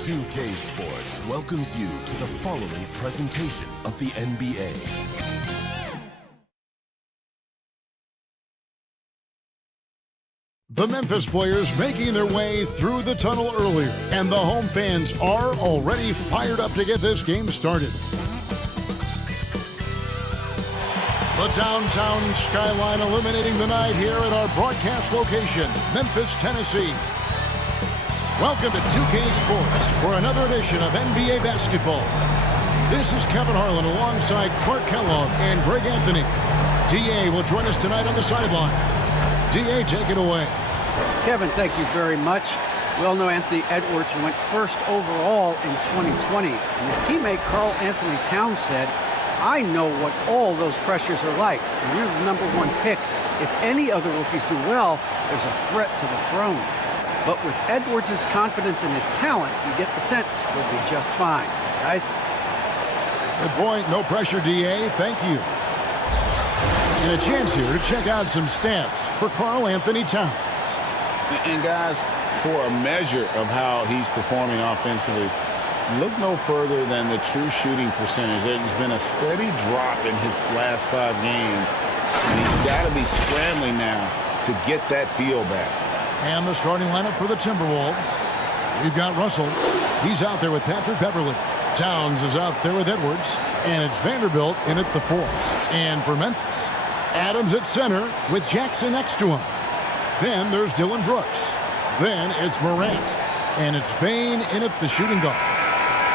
2K Sports welcomes you to the following presentation of the NBA. The Memphis players making their way through the tunnel earlier, and the home fans are already fired up to get this game started. The downtown skyline illuminating the night here at our broadcast location, Memphis, Tennessee. Welcome to 2K Sports for another edition of NBA basketball. This is Kevin Harlan alongside Clark Kellogg and Greg Anthony. DA will join us tonight on the sideline. DA, take it away. Kevin, thank you very much. We all know Anthony Edwards went first overall in 2020, and his teammate Karl Anthony Towns said, "I know what all those pressures are like. When you're the #1 pick, if any other rookies do well, there's a threat to the throne. But with Edwards' confidence in his talent, you get the sense he'll be just fine." Guys? Good point. No pressure, DA. Thank you. And a chance here to check out some stats for Karl Anthony Towns. And guys, for a measure of how he's performing offensively, look no further than the true shooting percentage. There's been a steady drop in his last 5 games, and he's got to be scrambling now to get that feel back. And the starting lineup for the Timberwolves. We've got Russell. He's out there with Patrick Beverley. Towns is out there with Edwards. And it's Vanderbilt in at the 4. And for Memphis, Adams at center with Jackson next to him. Then there's Dylan Brooks. Then it's Morant. And it's Bane in at the shooting guard.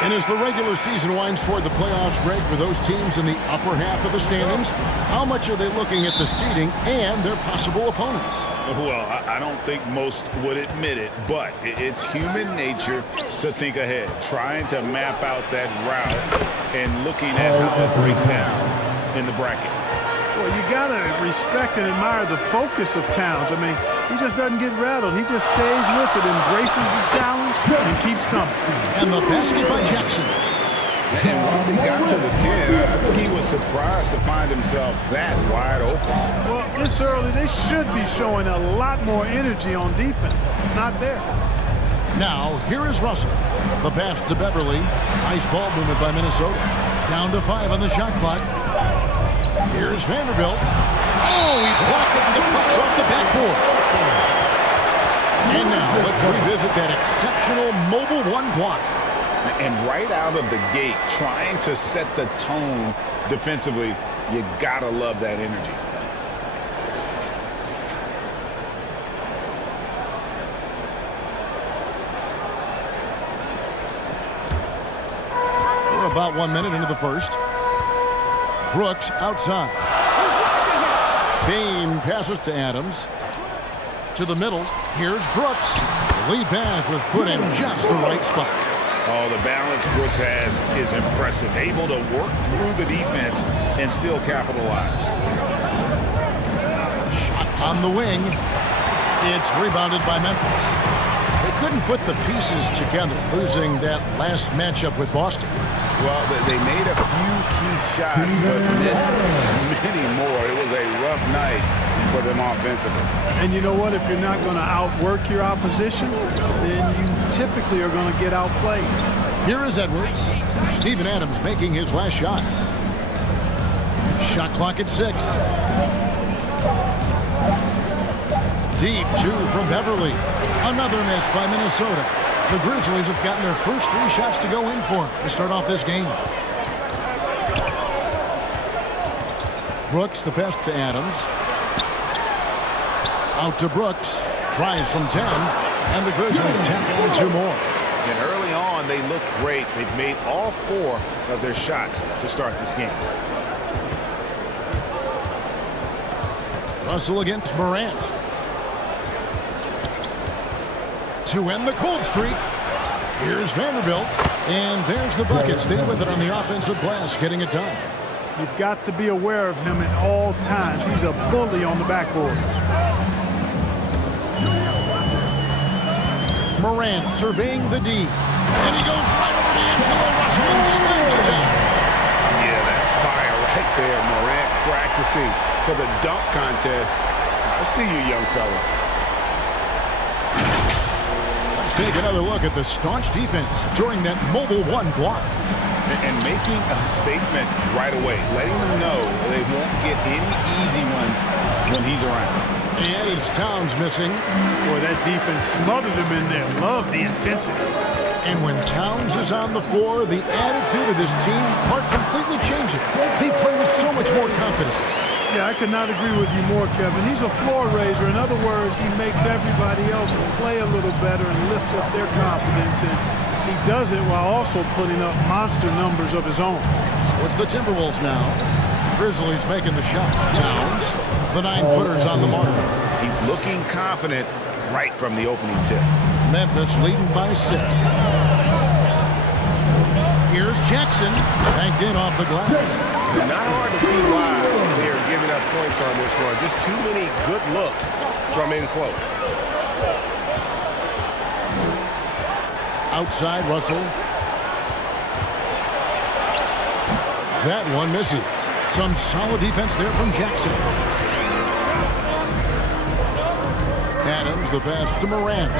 And as the regular season winds toward the playoffs, Greg, for those teams in the upper half of the standings, how much are they looking at the seeding and their possible opponents? Well, I don't think most would admit it, but it's human nature to think ahead, trying to map out that route and looking at how it breaks down in the bracket. Well, you got to respect and admire the focus of Towns. I mean, he just doesn't get rattled. He just stays with it, embraces the challenge, and keeps coming. And the basket by Jackson. And once he got to the 10, I think he was surprised to find himself that wide open. Well, this early, they should be showing a lot more energy on defense. It's not there. Now, here is Russell. The pass to Beverly. Nice ball movement by Minnesota. Down to 5 on the shot clock. Here's Vanderbilt. Oh, he blocked it and deflects off the backboard. And now, let's revisit that exceptional mobile 1 block. And right out of the gate, trying to set the tone defensively, you gotta love that energy. We're about 1 minute into the first. Brooks outside. Bane passes to Adams. To the middle, here's Brooks. The lead pass was put in just the right spot. Oh, the balance Brooks has is impressive. Able to work through the defense and still capitalize. Shot on the wing. It's rebounded by Memphis. They couldn't put the pieces together, losing that last matchup with Boston. Well, they made a few key shots, but missed many more. It was a rough night for them offensively. And you know what? If you're not going to outwork your opposition, then you typically are going to get outplayed. Here is Edwards. Steven Adams making his last shot. Shot clock at 6. Deep 2 from Beverly. Another miss by Minnesota. The Grizzlies have gotten their first 3 shots to go in for to start off this game. Brooks, the pass to Adams. Out to Brooks. Tries from 10. And the Grizzlies tack on 2 more. And early on, they look great. They've made all 4 of their shots to start this game. Russell against Morant. To end the cold streak, here's Vanderbilt. And there's the bucket. Stay with it on the offensive glass, getting it done. You've got to be aware of him at all times. He's a bully on the backboard. Morant surveying the D. And he goes right over to Angelo Russell and slams it down. Yeah, that's fire right there. Morant practicing for the dunk contest. I see you, young fella. Let's take another look at the staunch defense during that mobile one block. And making a statement right away, letting them know they won't get any easy ones when he's around. And it's Towns missing. Boy, that defense smothered him in there. Love the intensity. And when Towns is on the floor, the attitude of this team completely changes. They play with so much more confidence. Yeah, I could not agree with you more, Kevin. He's a floor raiser. In other words, he makes everybody else play a little better and lifts up their confidence. And he does it while also putting up monster numbers of his own. So it's the Timberwolves now. Grizzlies making the shot. Towns, the 9-footers on the mark. He's looking confident right from the opening tip. Memphis leading by 6. Here's Jackson, banked in off the glass. Not hard to see why they're giving up points on this run. Just too many good looks from in close. Outside, Russell. That one misses. Some solid defense there from Jackson. Adams, the pass to Morant.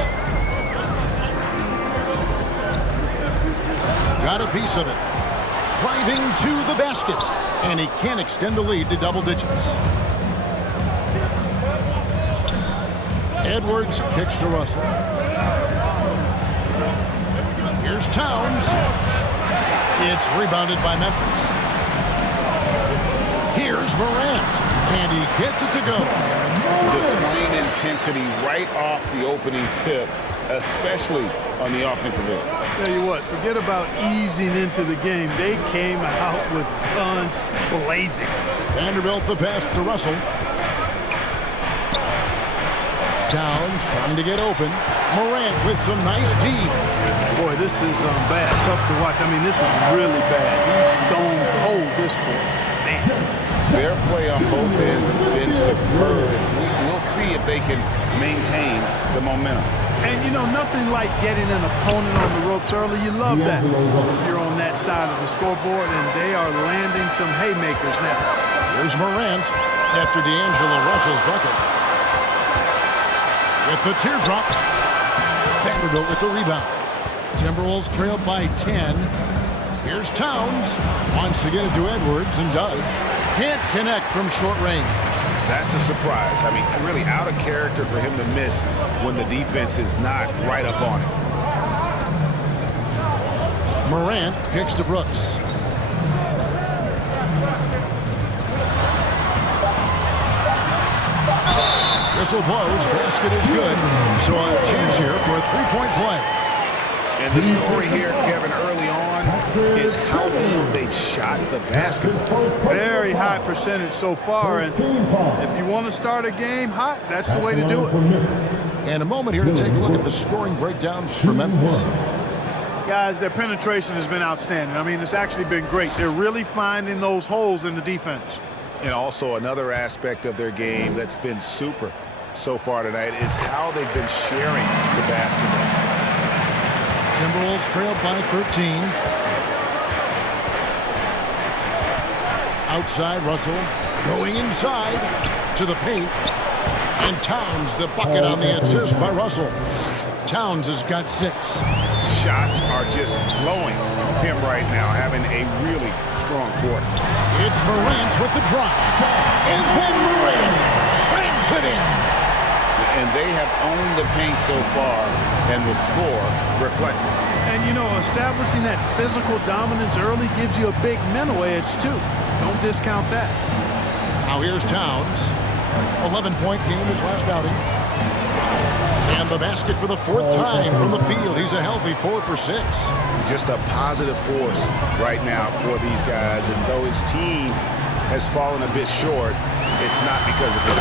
Got a piece of it. Driving to the basket. And he can't extend the lead to double digits. Edwards kicks to Russell. Here's Towns. It's rebounded by Memphis. Here's Morant. And he gets it to go. Displaying intensity right off the opening tip, especially on the offensive end. Tell you what, forget about easing into the game. They came out with guns blazing. Vanderbilt the pass to Russell. Towns trying to get open. Morant with some nice D. Boy, this is bad. Tough to watch. I mean, this is really bad. He's stone cold this point. Man. Their play on both ends has been superb. We'll see if they can maintain the momentum. And, you know, nothing like getting an opponent on the ropes early. You love that if you're on that side of the scoreboard, and they are landing some haymakers now. Here's Morant after D'Angelo Russell's bucket. With the teardrop. Vanderbilt with the rebound. Timberwolves trail by 10. Here's Towns. Wants to get it to Edwards and does. Can't connect from short range. That's a surprise. I mean, really out of character for him to miss when the defense is not right up on him. Morant kicks to Brooks. Whistle blows. Basket is good. So a chance here for a three-point play. And the story here, Kevin, early on is how well they've shot the basketball. Very high percentage so far, and if you want to start a game hot, that's the way to do it. And a moment here to take a look at the scoring breakdown for Memphis. Guys, their penetration has been outstanding. I mean, it's actually been great. They're really finding those holes in the defense. And also another aspect of their game that's been super so far tonight is how they've been sharing the basketball. Timberwolves trailed by 13. Outside, Russell going inside to the paint. And Towns, the bucket on the assist by Russell. Towns has got 6. Shots are just flowing from him right now, having a really strong quarter. It's Morant with the drive. And then Morant slams it in. And they have owned the paint so far, and the score reflects it. And, you know, establishing that physical dominance early gives you a big mental edge, too. Don't discount that. Now here's Towns. 11-point game his last outing. And the basket for the 4th time from the field. He's a healthy 4 for 6. Just a positive force right now for these guys. And though his team has fallen a bit short, it's not because of him.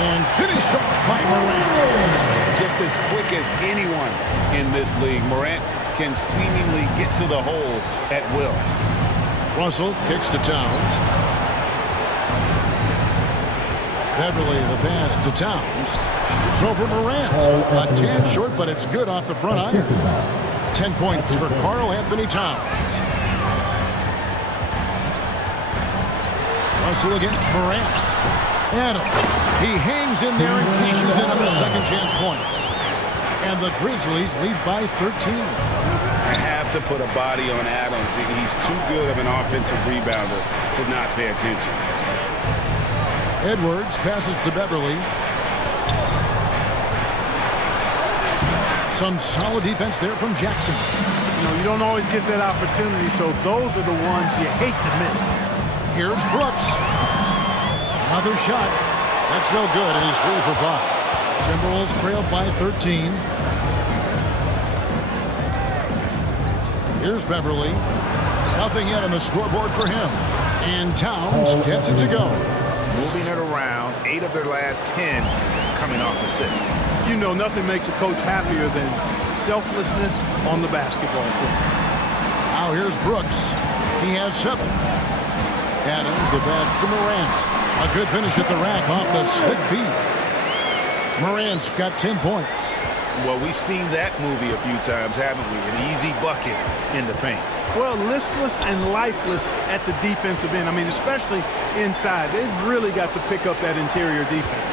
And finished off by Morant. Just as quick as anyone in this league, Morant can seemingly get to the hole at will. Russell kicks to Towns. Beverly the pass to Towns. It's over Morant. A tad short, but it's good off the front iron. 10 points for Karl Anthony Towns. Russell against Morant. Adams. He hangs in there and cashes in on the second chance points. And the Grizzlies lead by 13. I have to put a body on Adams. He's too good of an offensive rebounder to not pay attention. Edwards passes to Beverly. Some solid defense there from Jackson. You know, you don't always get that opportunity, so those are the ones you hate to miss. Here's Brooks. Another shot. That's no good, and he's 3 for 5. Timberwolves trailed by 13. Here's Beverly. Nothing yet on the scoreboard for him. And Towns gets it to go. Moving it around, 8 of their last 10 coming off assists. You know, nothing makes a coach happier than selflessness on the basketball court. Now here's Brooks. He has 7. Adams, the pass to Morant. A good finish at the rack off the slick feed. Morant's got 10 points. Well, we've seen that movie a few times, haven't we? An easy bucket in the paint. Well, listless and lifeless at the defensive end. I mean, especially inside. They've really got to pick up that interior defense.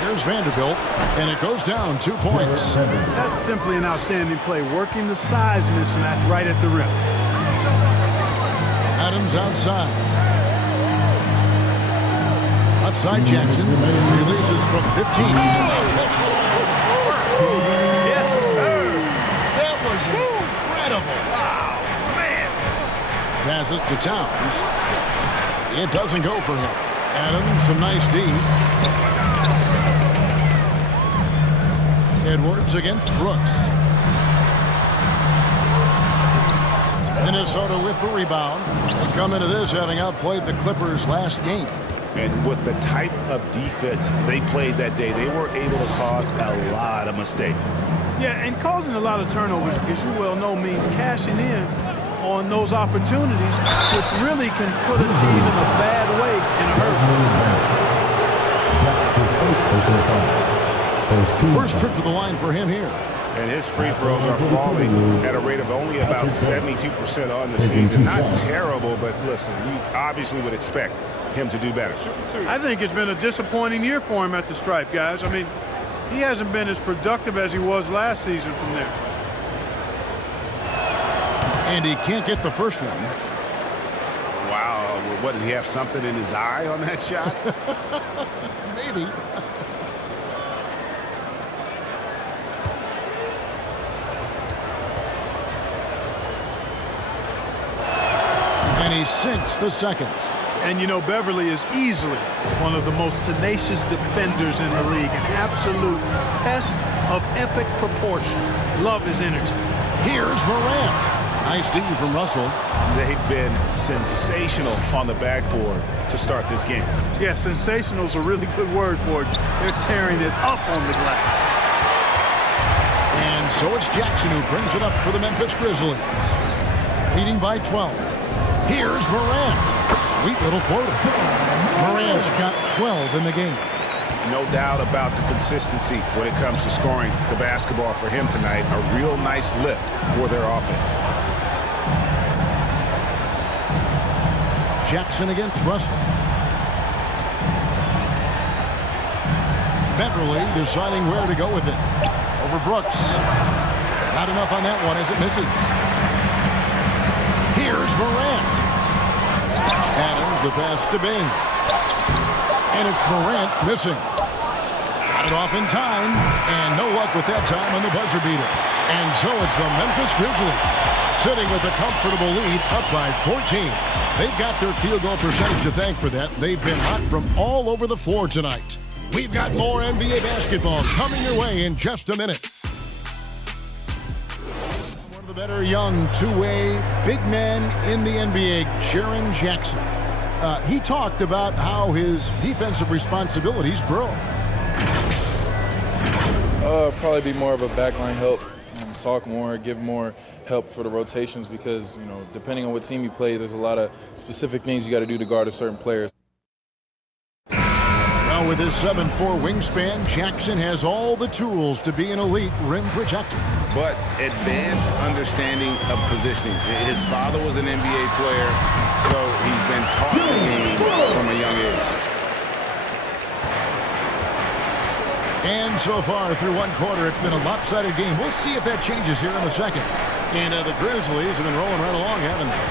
Here's Vanderbilt, and it goes down 2 points. That's simply an outstanding play, working the size mismatch right at the rim. Adams outside. Outside Jackson. Releases from 15. Yes, sir. That was incredible. Wow, man. Passes to Towns. It doesn't go for him. Adams, some nice D. Edwards against Brooks. Minnesota with the rebound. They come into this having outplayed the Clippers last game. And with the type of defense they played that day, they were able to cause a lot of mistakes. Yeah, and causing a lot of turnovers, as you well know, means cashing in on those opportunities, which really can put a team in a bad way in a hurry. First trip to the line for him here. And his free throws are falling at a rate of only about 72% on the season. Not terrible, but listen, you obviously would expect him to do better. I think it's been a disappointing year for him at the stripe, guys. I mean, he hasn't been as productive as he was last season from there. And he can't get the first one. Wow, what, did he have something in his eye on that shot? Maybe. And he sinks the second. And, you know, Beverly is easily one of the most tenacious defenders in the league. An absolute pest of epic proportion. Love his energy. Here's Morant. Nice D from Russell. They've been sensational on the backboard to start this game. Yeah, sensational is a really good word for it. They're tearing it up on the glass. And so it's Jackson who brings it up for the Memphis Grizzlies. Leading by 12. Here's Morant. Sweet little floater. Morant's got 12 in the game. No doubt about the consistency when it comes to scoring the basketball for him tonight. A real nice lift for their offense. Jackson against Russell. Beverly deciding where to go with it. Over Brooks. Not enough on that one as it misses. Here's Morant. Adams, the pass to Bing. And it's Morant missing. Got it off in time, and no luck with that time on the buzzer beater. And so it's the Memphis Grizzlies sitting with a comfortable lead up by 14. They've got their field goal percentage to thank for that. They've been hot from all over the floor tonight. We've got more NBA basketball coming your way in just a minute. One of the better young two-way big men in the NBA, Jaren Jackson. He talked about how his defensive responsibilities grow. Probably be more of a backline help, talk more, give more help for the rotations because, you know, depending on what team you play, there's a lot of specific things you got to do to guard a certain player. Now with his 7'4" wingspan, Jackson has all the tools to be an elite rim protector. But advanced understanding of positioning. His father was an NBA player, so he's been taught the game from a young age. And so far through one quarter, it's been a lopsided game. We'll see if that changes here in the second. And the Grizzlies have been rolling right along, haven't they?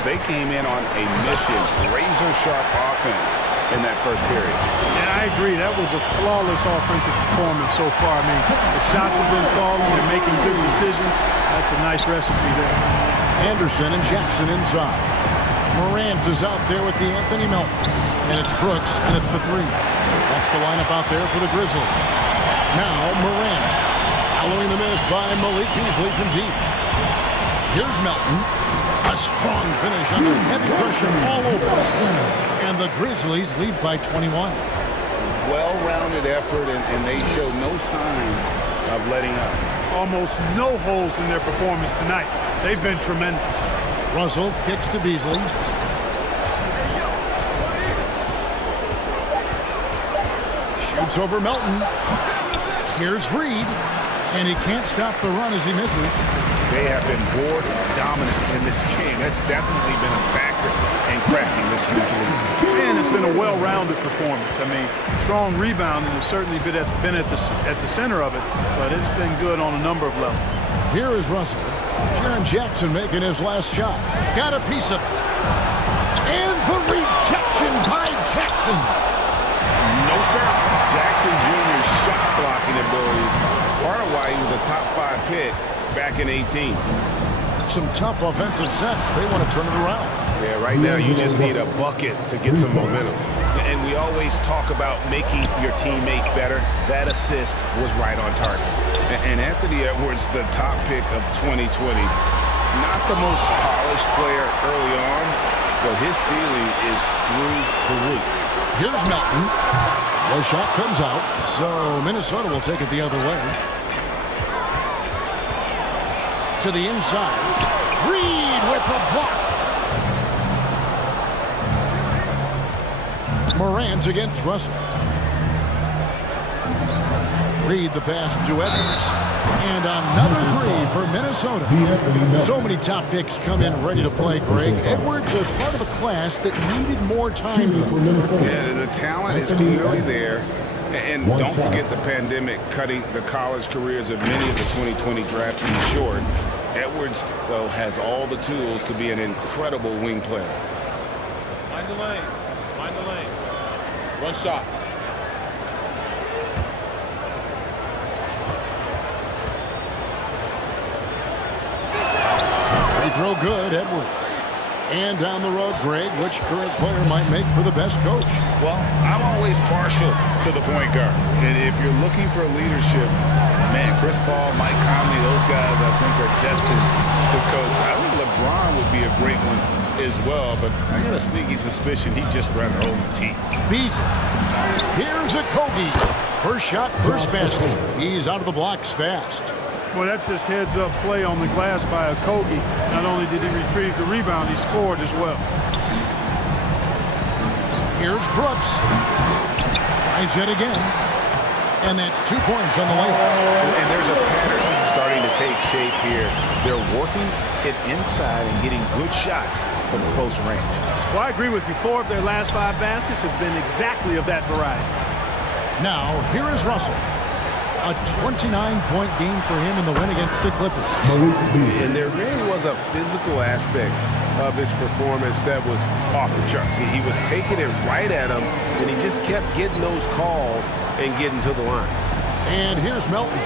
They came in on a mission, razor-sharp offense in that first period. Yeah, I agree. That was a flawless offensive performance so far. I mean, the shots have been falling. They're making good decisions. That's a nice recipe there. Anderson and Jackson inside. Morant is out there with the Anthony Melton. And it's Brooks in at the 3. That's the lineup out there for the Grizzlies. Now Morant, following the miss by Malik Beasley from deep. Here's Melton. A strong finish under heavy pressure all over. And the Grizzlies lead by 21. Well-rounded effort, and they show no signs of letting up. Almost no holes in their performance tonight. They've been tremendous. Russell kicks to Beasley. Shoots over Melton. Here's Reed. And he can't stop the run as he misses. They have been board dominant in this game. That's definitely been a factor in cracking this lead. And it's been a well-rounded performance. I mean, strong rebounding has certainly been at the center of it, but it's been good on a number of levels. Here is Russell. Jaren Jackson making his last shot. Got a piece of it. And the rejection by Jackson. No, sir. Jackson Jr.'s shot blocking abilities, part of why he was a top 5 pick back in 18. Some tough offensive sets. They want to turn it around. Yeah, right now you just need a bucket to get some momentum. And we always talk about making your teammate better. That assist was right on target. And Anthony Edwards, the top pick of 2020, not the most polished player early on, but his ceiling is through the roof. Here's Melton. The shot comes out, so Minnesota will take it the other way. To the inside. Reed with the block. Morant against Russell. Reed the pass to Edwards. And another 3 for Minnesota. So many top picks come in ready to play, Greg. Edwards is part of a class that needed more time. Yeah, the talent is clearly there. And don't forget the pandemic cutting the college careers of many of the 2020 draftees short. Edwards, though, has all the tools to be an incredible wing player. Mind the lanes. Mind the lanes. One shot. Free throw good, Edwards. And down the road, Greg, which current player might make for the best coach? Well, I'm always partial to the point guard. And if you're looking for leadership, man, Chris Paul, Mike Conley, those guys I think are destined to coach. I think LeBron would be a great one as well, but I got a sneaky suspicion he'd just rather own the team. Beats it. Here's a Kogi. First shot, first basket. He's out of the blocks fast. Well, that's his heads-up play on the glass by Kogi. Not only did he retrieve the rebound, he scored as well. Here's Brooks. Tries it again. And that's 2 points on the way. And there's a pattern starting to take shape here. They're working it inside and getting good shots from close range. Well, I agree with you. 4 of their last 5 baskets have been exactly of that variety. Now, here is Russell. A 29-point game for him in the win against the Clippers. And there really was a physical aspect of his performance that was off the charts. He was taking it right at him, and he just kept getting those calls and getting to the line. And here's Melton.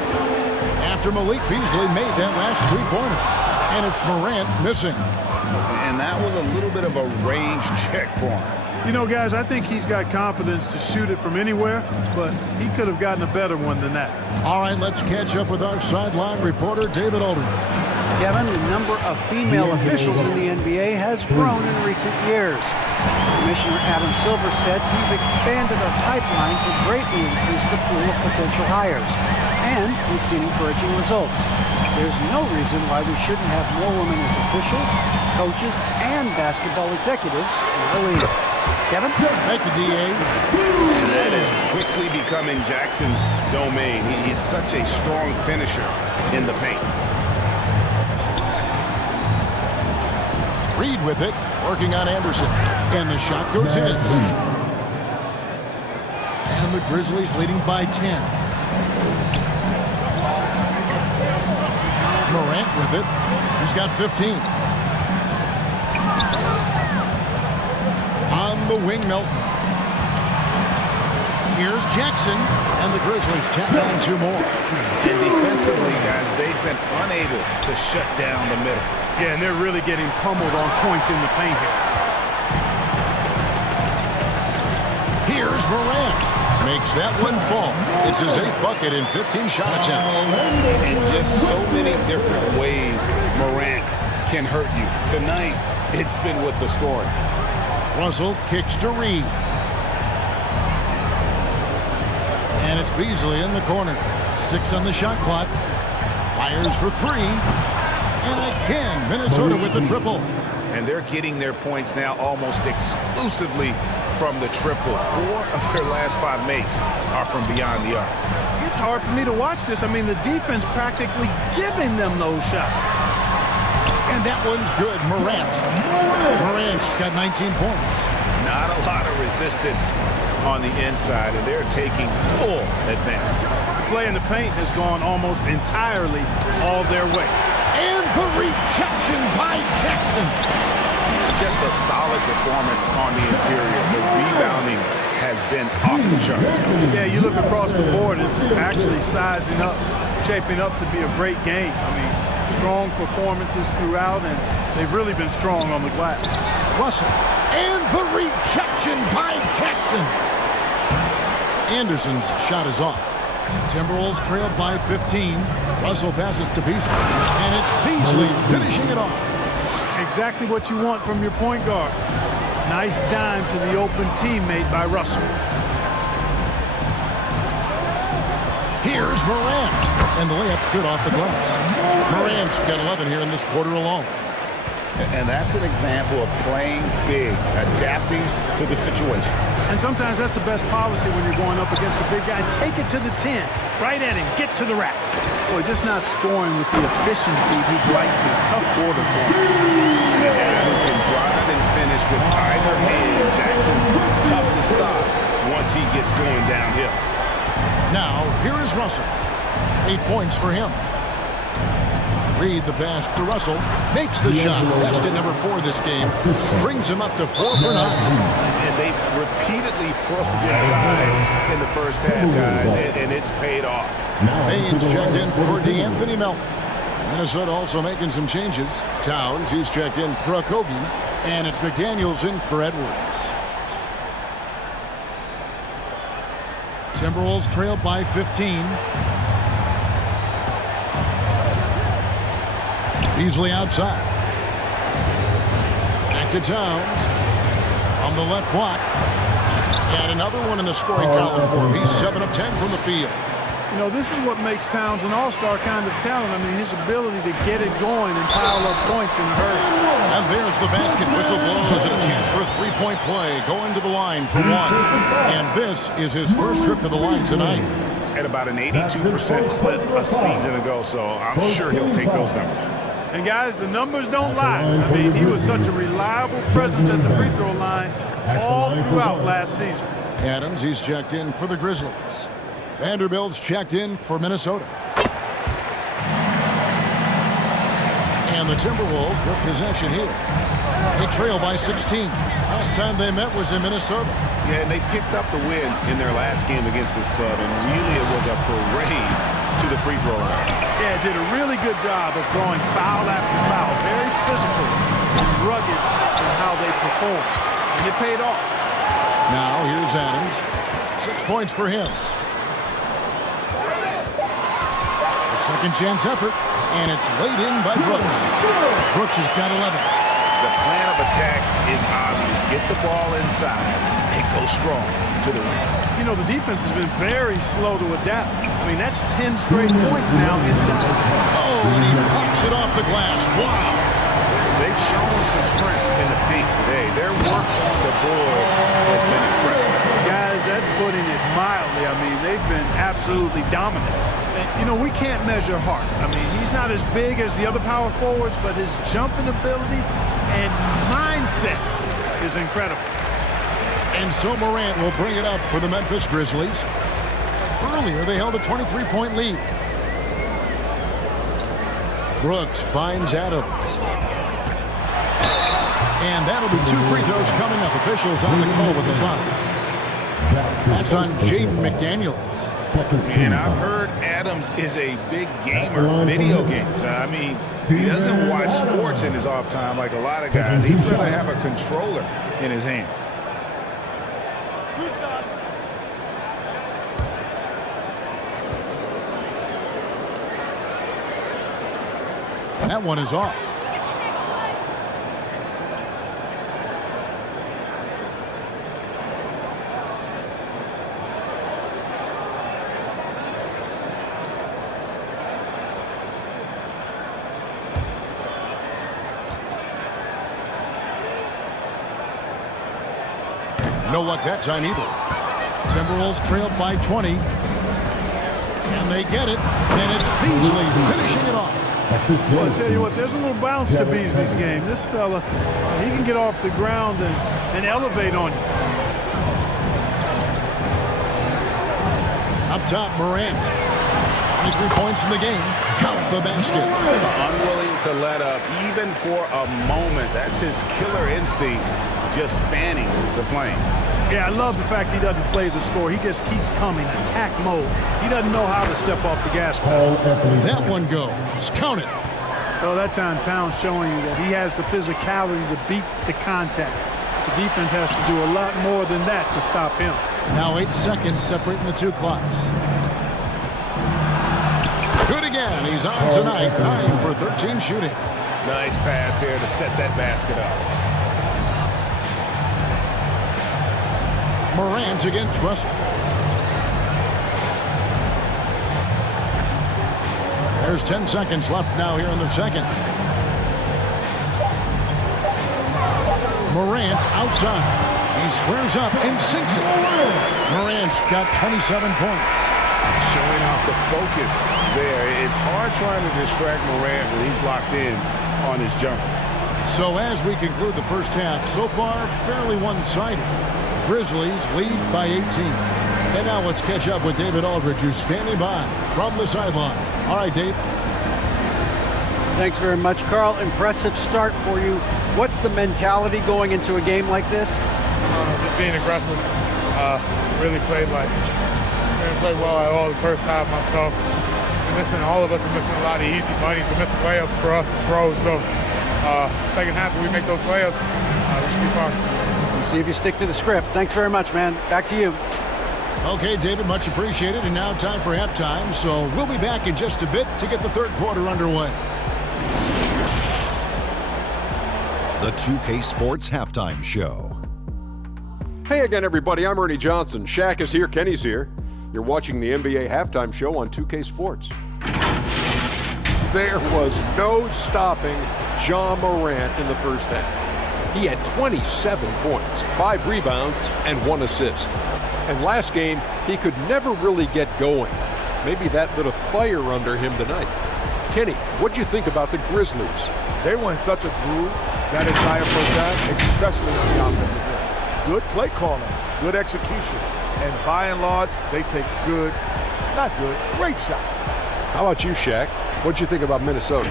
After Malik Beasley made that last 3-pointer. And it's Morant missing. And that was a little bit of a range check for him. You know, guys, I think he's got confidence to shoot it from anywhere, but he could have gotten a better one than that. All right, let's catch up with our sideline reporter, David Aldridge. Kevin, the number of female officials in the NBA has grown in recent years. Commissioner Adam Silver said we've expanded our pipeline to greatly increase the pool of potential hires, and we've seen encouraging results. There's no reason why we shouldn't have more women as officials, coaches, and basketball executives in the league. Kevin? Thank you, D.A. And that is quickly becoming Jackson's domain. He is such a strong finisher in the paint. Reed with it, working on Anderson. And the shot goes in. And the Grizzlies leading by 10. Morant with it. He's got 15. On the wing, Milton. Here's Jackson, and the Grizzlies tap down 2 more. And defensively, guys, they've been unable to shut down the middle. Yeah, and they're really getting pummeled on points in the paint here. Here's Morant. Makes that one fall. It's his 8th bucket in 15 shot attempts. In just so many different ways, Morant can hurt you. Tonight, it's been with the scoring. Russell kicks to Reed. And it's Beasley in the corner. 6 on the shot clock. Fires for 3. And again, Minnesota with the triple. And they're getting their points now almost exclusively from the triple. 4 of their last 5 makes are from beyond the arc. It's hard for me to watch this. I mean, the defense practically giving them those shots. And that one's good. Morant's got 19 points. Not a lot of resistance on the inside, and they're taking full advantage. The play in the paint has gone almost entirely all their way. And the rejection by Jackson. Just a solid performance on the interior. The rebounding has been off the charts. Yeah, you look across the board, it's actually sizing up, shaping up to be a great game. I mean, strong performances throughout, and they've really been strong on the glass. Russell, and the rejection by Jackson. Anderson's shot is off. Timberwolves trailed by 15. Russell passes to Beasley, and it's Beasley finishing it off. Exactly what you want from your point guard. Nice dime to the open teammate by Russell. Here's Morant, and the layup's good off the glass. Morant's got 11 here in this quarter alone. And that's an example of playing big, adapting to the situation. And sometimes that's the best policy when you're going up against a big guy. Take it to the 10, right at him, get to the rack. Boy, just not scoring with the efficiency he'd like to. Tough quarter for him. And a guy who can drive and finish with either hand. Jackson's tough to stop once he gets going downhill. Now, here is Russell. 8 points for him. Reed the pass to Russell. Makes the shot. Basket number 4 this game. Brings him up to 4 for 9. And they've repeatedly probed inside in the first half, guys, and it's paid off. Baines checked in for DeAnthony Melton. Minnesota also making some changes. Towns, he's checked in for Kobe. And it's McDaniels in for Edwards. Timberwolves trailed by 15. Beasley outside. Back to Towns. From the left block. And another one in the scoring column for him. He's 7 of 10 from the field. You know, this is what makes Towns an all-star kind of talent. I mean, his ability to get it going and pile up points in a hurry. And there's the basket. Whistle blows and a chance for a 3-point play. Going to the line for 1. And this is his first trip to the line tonight. At about an 82% clip a season ago, so I'm sure he'll take those numbers. And guys, the numbers don't lie. I mean, he was such a reliable presence at the free throw line all throughout last season. Adams, he's checked in for the Grizzlies. Vanderbilt's checked in for Minnesota. And the Timberwolves with possession here. They trail by 16. Last time they met was in Minnesota. Yeah, and they picked up the win in their last game against this club, and really it was a parade to the free throw line. Yeah, did a really good job of throwing foul after foul. Very physical and rugged in how they perform. And it paid off. Now here's Adams. 6 points for him. A second chance effort, and it's laid in by Brooks. Brooks has got 11. The plan of attack is obvious. Get the ball inside and go strong to the rim. You know, the defense has been very slow to adapt. I mean, that's 10 straight points now inside. Oh, and he knocks it off the glass. Wow. They've shown some strength in the paint today. Their work on the boards has been impressive. Guys, that's putting it mildly. I mean, they've been absolutely dominant. And, you know, we can't measure Hart. I mean, he's not as big as the other power forwards, but his jumping ability and mindset is incredible. And so Morant will bring it up for the Memphis Grizzlies. Earlier, they held a 23-point lead. Brooks finds Adams. And that'll be 2 free throws coming up. Officials on the call with the foul. That's on Jaden McDaniels. And I've heard Adams is a big gamer, video games. I mean, he doesn't watch sports in his off time like a lot of guys. He'd rather have a controller in his hand. That one is off. No luck that time either. Timberwolves trailed by 20. And they get it. And it's Beasley finishing it off. Well, I'll tell you what, there's a little bounce to Beasley's game. This fella, he can get off the ground and elevate on you. Up top, Morant. 23 points in the game. Count the basket. Unwilling to let up even for a moment. That's his killer instinct, just fanning the flame. Yeah, I love the fact he doesn't play the score. He just keeps coming, attack mode. He doesn't know how to step off the gas pedal. That one goes. Count it. Well, that time Towns showing you that he has the physicality to beat the contact. The defense has to do a lot more than that to stop him. Now 8 seconds separating the 2 clocks. Good again. He's on tonight. 9 for 13 shooting. Nice pass here to set that basket up. Morant against Russell. There's 10 seconds left now here in the second. Morant outside. He squares up and sinks it. Morant's got 27 points. Showing off the focus there. It's hard trying to distract Morant when he's locked in on his jumper. So as we conclude the first half, so far fairly one-sided. Grizzlies lead by 18. And now let's catch up with David Aldridge, who's standing by from the sideline. All right, Dave. Thanks very much, Carl. Impressive start for you. What's the mentality going into a game like this? Just being aggressive. Really played well at all the first half myself. All of us are missing a lot of easy bunnies. We're missing layups for us as pros. So second half, when we make those layups, we should be fine. See if you stick to the script. Thanks very much, man. Back to you. Okay, David, much appreciated. And now time for halftime. So we'll be back in just a bit to get the third quarter underway. The 2K Sports Halftime Show. Hey again, everybody. I'm Ernie Johnson. Shaq is here. Kenny's here. You're watching the NBA Halftime Show on 2K Sports. There was no stopping Ja Morant in the first half. He had 27 points, 5 rebounds, and 1 assist. And last game, he could never really get going. Maybe that lit a fire under him tonight. Kenny, what'd you think about the Grizzlies? They were in such a groove that entire first half, especially on the offensive end. Good play calling, good execution. And by and large, they take great shots. How about you, Shaq? What'd you think about Minnesota?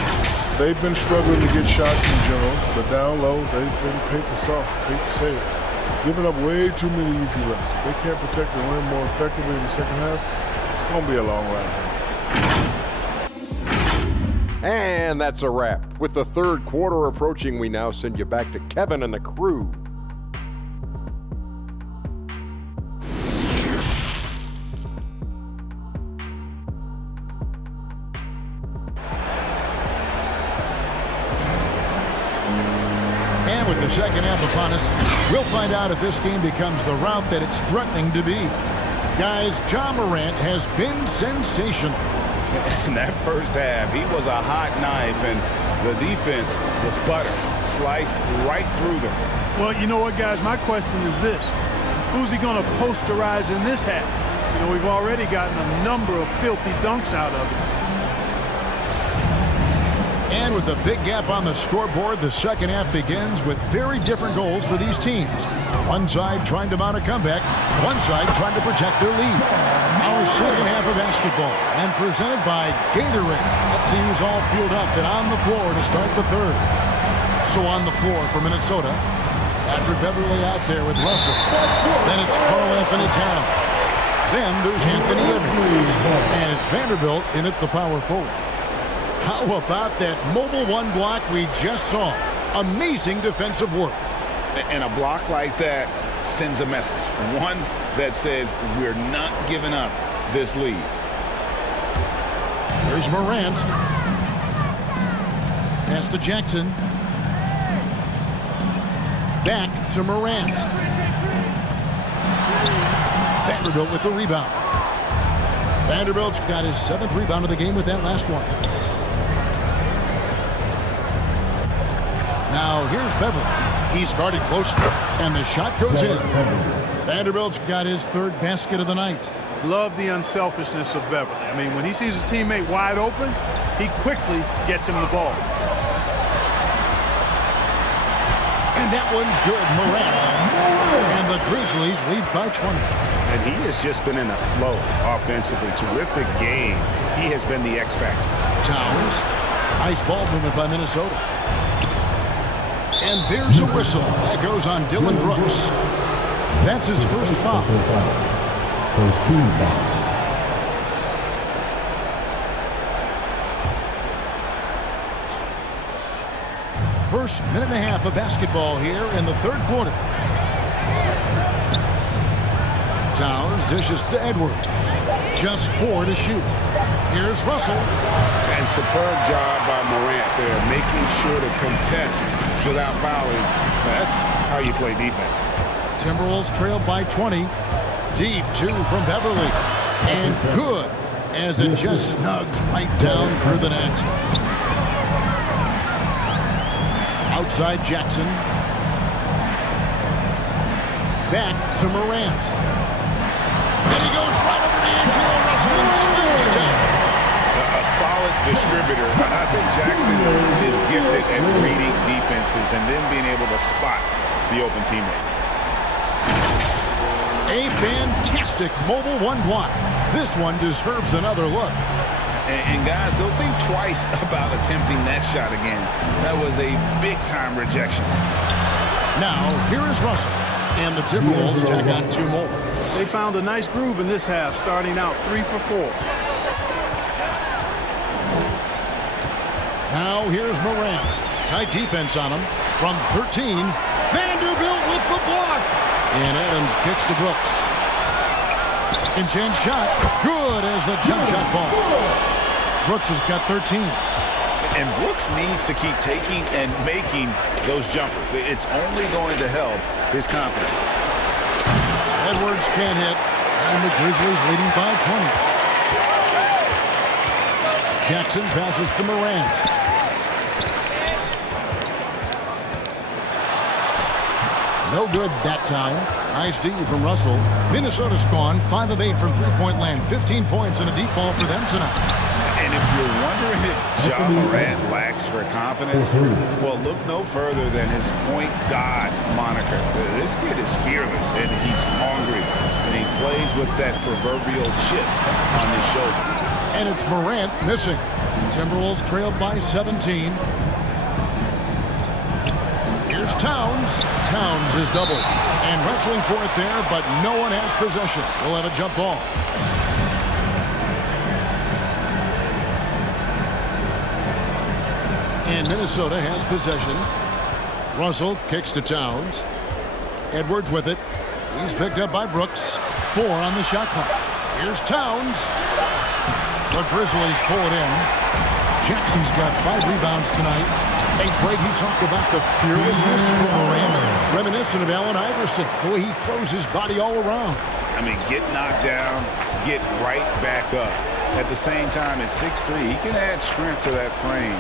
They've been struggling to get shots in general, but down low, they've been paper soft, hate to say it. Giving up way too many easy looks. If they can't protect the rim more effectively in the second half, it's going to be a long ride. And that's a wrap. With the third quarter approaching, we now send you back to Kevin and the crew. With the second half upon us, we'll find out if this game becomes the route that it's threatening to be. Guys, Ja Morant has been sensational. In that first half, he was a hot knife, and the defense was butter, sliced right through them. Well, you know what, guys? My question is this. Who's he going to posterize in this half? You know, we've already gotten a number of filthy dunks out of him. And with a big gap on the scoreboard, the second half begins with very different goals for these teams. One side trying to mount a comeback, one side trying to protect their lead. Our second half of basketball, and presented by Gatorade. Let's see who's all fueled up and on the floor to start the third. So on the floor for Minnesota, Patrick Beverley out there with Russell. Then it's Karl Anthony Towns. Then there's Anthony Edwards. And it's Vanderbilt in at the power forward. How about that mobile one block we just saw? Amazing defensive work. And a block like that sends a message. One that says we're not giving up this lead. There's Morant. Pass to Jackson. Back to Morant. Vanderbilt with the rebound. Vanderbilt's got his 7th rebound of the game with that last one. Now here's Beverley. He's guarded close, and the shot goes in. Vanderbilt's got his 3rd basket of the night. Love the unselfishness of Beverley. I mean, when he sees his teammate wide open, he quickly gets him the ball. And that one's good, Morant. And the Grizzlies lead by 20. And he has just been in a flow offensively. Terrific game. He has been the X factor. Towns. Nice ball movement by Minnesota. And there's a whistle. That goes on Dylan Brooks. That's his first foul. First team foul. First minute and a half of basketball here in the 3rd quarter. Towns dishes to Edwards. Just 4 to shoot. Here's Russell. And superb job by Morant there, making sure to contest without fouling. That's how you play defense. Timberwolves trail by 20. Deep 2 from Beverley. And good as it just snugs right down through the net. Outside Jackson. Back to Morant. And he goes right over to Angelo Russell and slams it down. A solid distributor. I think Jackson is gifted at reading defenses and then being able to spot the open teammate. A fantastic mobile one block. This one deserves another look. And guys, they'll think twice about attempting that shot again. That was a big-time rejection. Now, here is Russell. And the Timberwolves tack on 2 more. They found a nice groove in this half, starting out 3 for 4. Now here's Morant. Tight defense on him. From 13, Vanderbilt with the block. And Adams kicks to Brooks. Second chance shot. Good as the jump shot falls. Brooks has got 13. And Brooks needs to keep taking and making those jumpers. It's only going to help his confidence. Edwards can't hit. And the Grizzlies leading by 20. Jackson passes to Morant. No good that time. Nice D from Russell. Minnesota's gone 5 of 8 from three-point land. 15 points and a deep ball for them tonight. And if you're wondering if Ja Morant lacks for confidence, well, look no further than his point God moniker. This kid is fearless, and he's hungry, and he plays with that proverbial chip on his shoulder. And it's Morant missing. Timberwolves trailed by 17. Here's Towns. Towns is doubled. And wrestling for it there, but no one has possession. We'll have a jump ball. And Minnesota has possession. Russell kicks to Towns. Edwards with it. He's picked up by Brooks. 4 on the shot clock. Here's Towns. The Grizzlies pull it in. Jackson's got 5 rebounds tonight. Hey, Craig, you talk about the fearlessness from Morant. Reminiscent of Allen Iverson, the way he throws his body all around. I mean, get knocked down, get right back up. At the same time, at 6'3", he can add strength to that frame.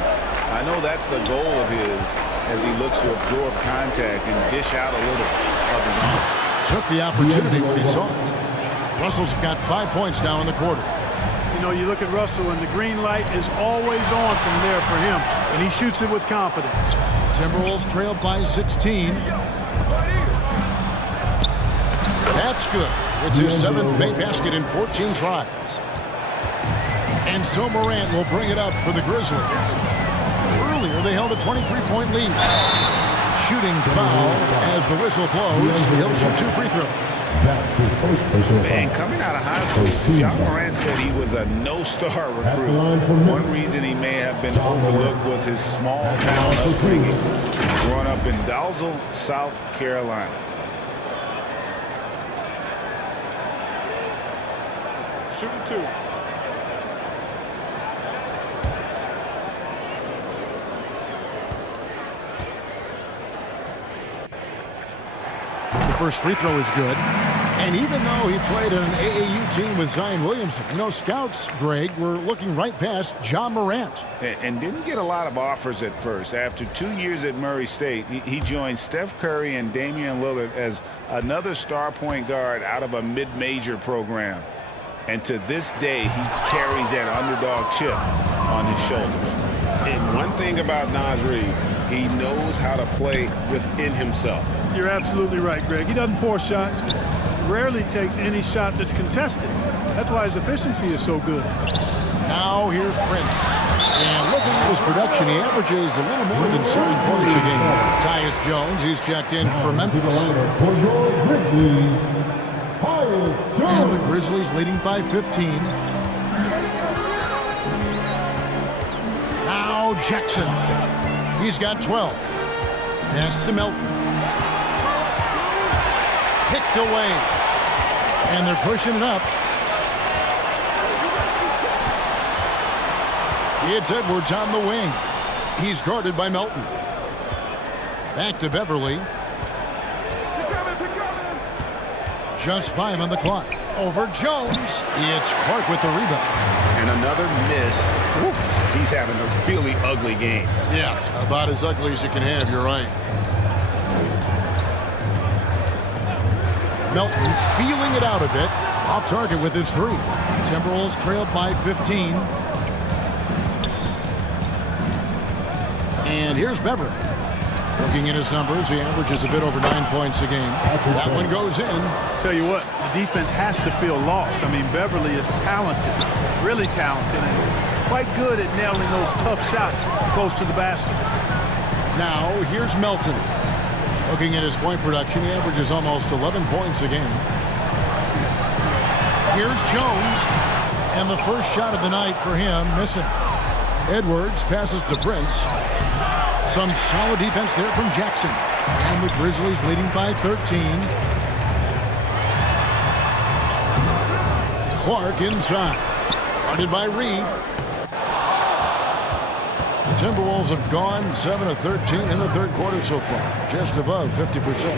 I know that's the goal of his as he looks to absorb contact and dish out a little of his own. Took the opportunity when he saw it. Russell's got 5 points now in the quarter. know, you look at Russell, and the green light is always on from there for him, and he shoots it with confidence. Timberwolves trailed by 16. That's good. It's his 7th made basket in 14 tries. And so Morant will bring it up for the Grizzlies. Earlier, they held a 23-point lead. Shooting foul as the whistle blows. He'll shoot 2 free throws. That's his first personal foul. And coming out of high school, John Morant said he was a no-star recruit. One reason he may have been overlooked was his small town upbringing. Growing up in Dalzell, South Carolina. Shooting 2. The first free throw is good. And even though he played on an AAU team with Zion Williamson, you know, scouts, Greg, were looking right past John Morant. And didn't get a lot of offers at first. After 2 years at Murray State, he joined Steph Curry and Damian Lillard as another star point guard out of a mid-major program. And to this day, he carries that underdog chip on his shoulders. And one thing about Naz Reid, he knows how to play within himself. You're absolutely right, Greg. He doesn't force shots. Rarely takes any shot that's contested. That's why his efficiency is so good. Now here's Prince. And looking at his production, he averages a little more than 7 points a game. Tyus Jones, he's checked in for Memphis. And the Grizzlies leading by 15. Now Jackson. He's got 12. Pass to Melton. Kicked away. And they're pushing it up. It's Edwards on the wing. He's guarded by Melton. Back to Beverly. Just 5 on the clock. Over Jones. It's Clark with the rebound. And another miss. Woo. He's having a really ugly game. Yeah, about as ugly as you can have, you're right. Melton feeling it out a bit. Off target with his 3. Timberwolves trailed by 15. And here's Beverly. Looking at his numbers, he averages a bit over 9 points a game. That one goes in. Tell you what, the defense has to feel lost. I mean, Beverly is talented, really talented, and quite good at nailing those tough shots close to the basket. Now, here's Melton. Looking at his point production, he averages almost 11 points a game. Here's Jones. And the first shot of the night for him, missing. Edwards passes to Prince. Some solid defense there from Jackson. And the Grizzlies leading by 13. Clark inside. Guarded by Reed. The Timberwolves have gone 7 of 13 in the third quarter so far. Just above 50%.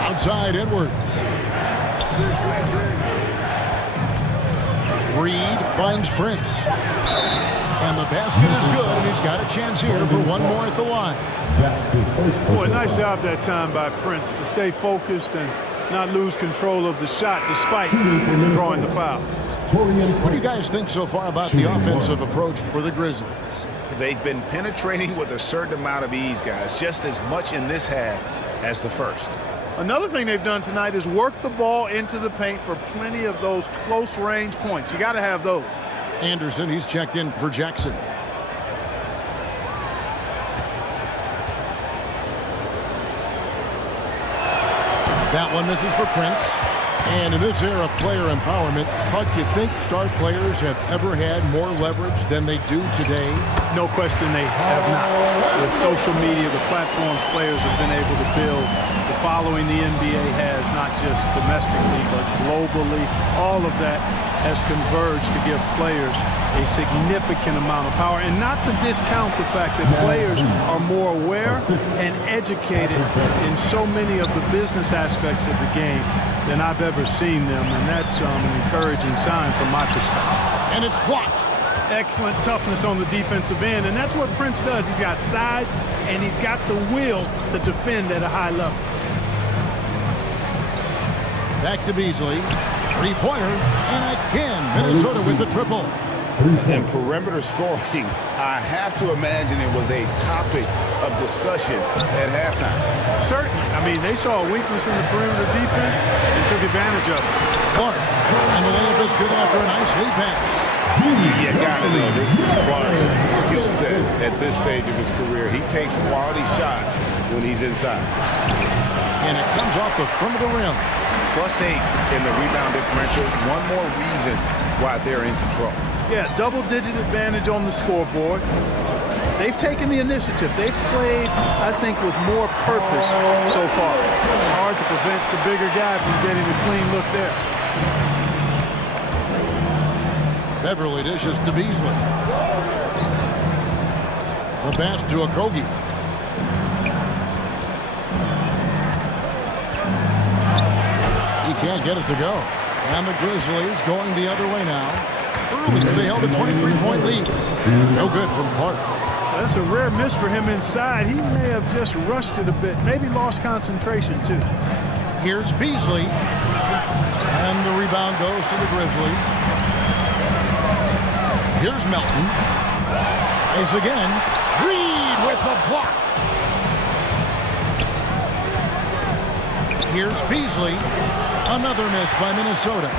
Outside Edwards. Reed finds Prince. And the basket is good, and he's got a chance here for one more at the line. That's his first Boy, nice job that time by Prince to stay focused and not lose control of the shot despite drawing the foul. What do you guys think so far about the offensive approach for the Grizzlies? They've been penetrating with a certain amount of ease, guys, just as much in this half as the first. Another thing they've done tonight is work the ball into the paint for plenty of those close-range points. You got to have those. Anderson, he's checked in for Jackson. That one misses for Prince. And in this era of player empowerment, Huck, you think star players have ever had more leverage than they do today? No question they have not. With social media, the platforms players have been able to build, the following the NBA has, not just domestically, but globally, all of that has converged to give players a significant amount of power. And not to discount the fact that players are more aware and educated in so many of the business aspects of the game than I've ever seen them, and that's an encouraging sign from my perspective. And it's blocked. Excellent toughness on the defensive end, and that's what Prince does. He's got size, and he's got the will to defend at a high level. Back to Beasley. Three-pointer. And again, Minnesota with the triple. And perimeter scoring, I have to imagine it was a topic of discussion at halftime. Certainly. I mean, they saw a weakness in the perimeter defense and took advantage of it. Clark. And the layup is good after a nice lead pass. You gotta know this is Clark's skill set at this stage of his career. He takes quality shots when he's inside. And it comes off the front of the rim. +8 in the rebound differential. One more reason why they're in control. Yeah, double-digit advantage on the scoreboard. They've taken the initiative. They've played, I think, with more purpose so far. Hard to prevent the bigger guy from getting a clean look there. Beverly dishes to Beasley. The pass to Okogie. He can't get it to go. And the Grizzlies going the other way now. Earlier, they held a 23-point lead. No good from Clark. That's a rare miss for him inside. He may have just rushed it a bit. Maybe lost concentration, too. Here's Beasley. And the rebound goes to the Grizzlies. Here's Melton. Tries again. Reed with the block. Here's Beasley. Another miss by Minnesota.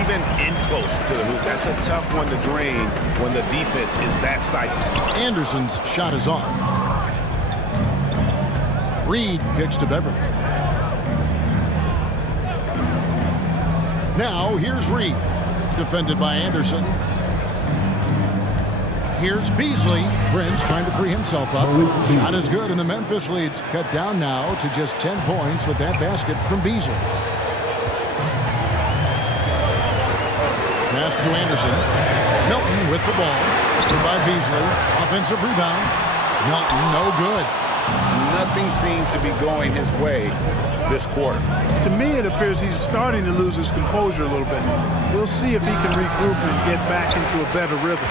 Even in close to the hoop. That's a tough one to drain when the defense is that stifling. Anderson's shot is off. Reed kicks to Beverly. Now here's Reed. Defended by Anderson. Here's Beasley. Prince trying to free himself up. Shot is good, and the Memphis lead's cut down now to just 10 points with that basket from Beasley. Pass to Anderson. Milton with the ball. By Beasley. Offensive rebound. Milton, no good. Nothing seems to be going his way this quarter. To me, it appears he's starting to lose his composure a little bit. We'll see if he can regroup and get back into a better rhythm.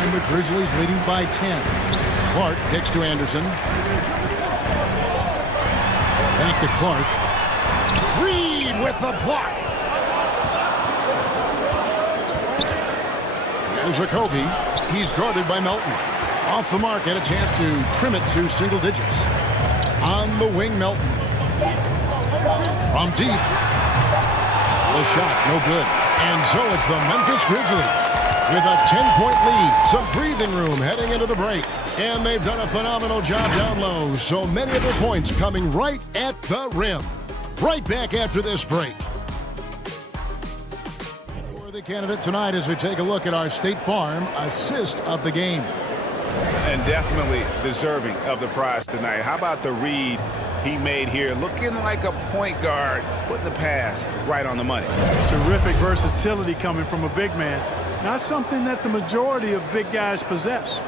And the Grizzlies leading by 10. Clark kicks to Anderson. Back to Clark. Reed with the block. Here's Okogie. He's guarded by Melton. Off the mark, and a chance to trim it to single digits. On the wing, Melton. From deep. The shot, no good. And so it's the Memphis Grizzlies with a 10-point lead. Some breathing room heading into the break. And they've done a phenomenal job down low. So many of their points coming right at the rim. Right back after this break. The candidate tonight as we take a look at our State Farm assist of the game. And definitely deserving of the prize tonight. How about the read he made here? Looking like a point guard, putting the pass right on the money. Terrific versatility coming from a big man. Not something that the majority of big guys possess.